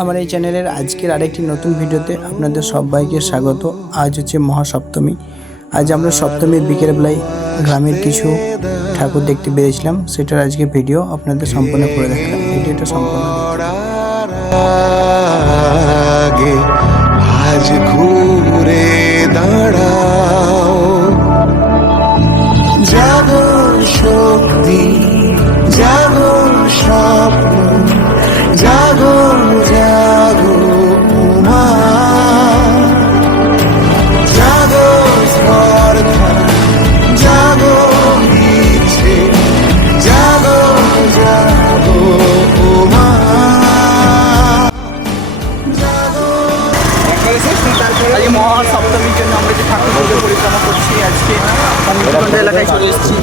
আমার এই চ্যানেলের আজকের আরেকটি নতুন ভিডিওতে আপনাদের সবাইকে স্বাগত। আজ হচ্ছে মহাসপ্তমী। আজ আমরা সপ্তমীর বিকেলবেলায় গ্রামের কিছু ঠাকুর দেখতে পেরেছিলাম সেটার আজকে ভিডিও আপনাদের সম্পূর্ণ করে দেখলাম। ভিডিওটা সম্পূর্ণ আজকে মহাসপ্তমীর জন্য আমরা যে ঠাকুর পুজো পরিক্রমা করছি আজকে অমৃতগঞ্জ এলাকায় চলে এসেছি।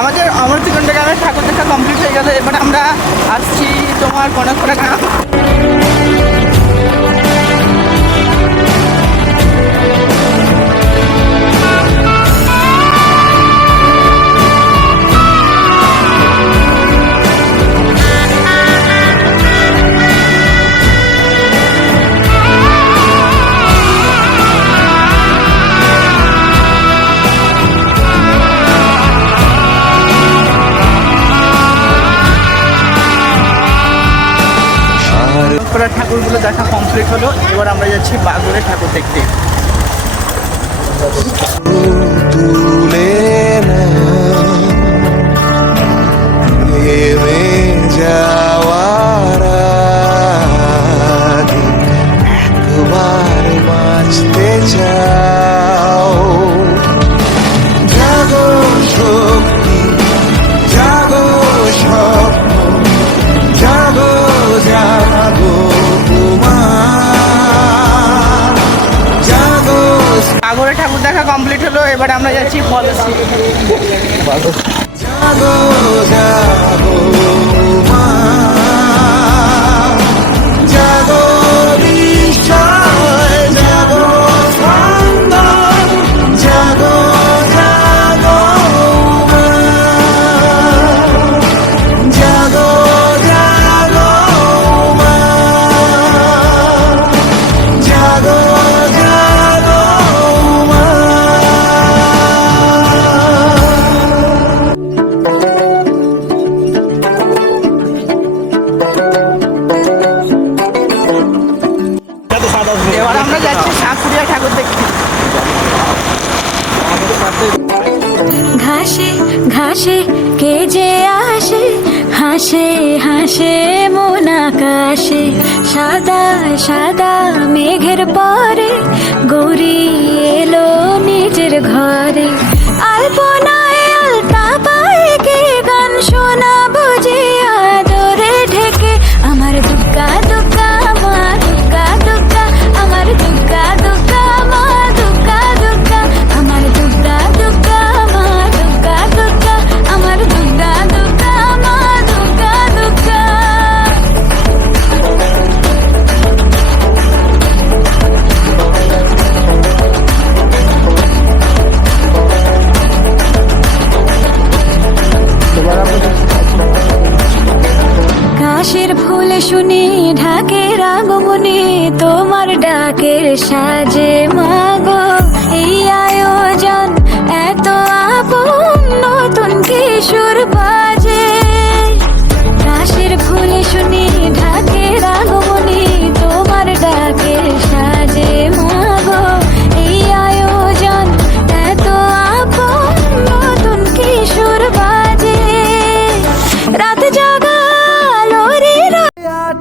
আমাদের অমৃতগঞ্জ গ্রামের ঠাকুর দেখা কমপ্লিট হয়ে গেল। এবার আমরা আসছি তোমার কনকপুরা গ্রাম। কনকপুরা ঠাকুরগুলো দেখা কমপ্লিট হলো। এবার আমরা যাচ্ছি বাগড়ে ঠাকুর দেখতে। দেখা কমপ্লিট হলো এবার আমরা যাচ্ছি পলাশি ঘাসে ঘাসে, কে যে আসে? হাসে হাসে, মন আকাশে। সাদা সাদা মেঘের পরে গৌরী এলো নিজের ঘরে। কাশের ফুল শুনি ঢাকের আগমনে তোমার ডাকের সাজে মাগো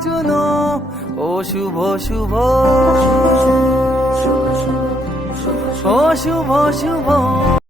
চুনো ও শুভ শুভ ও শুভ শুভ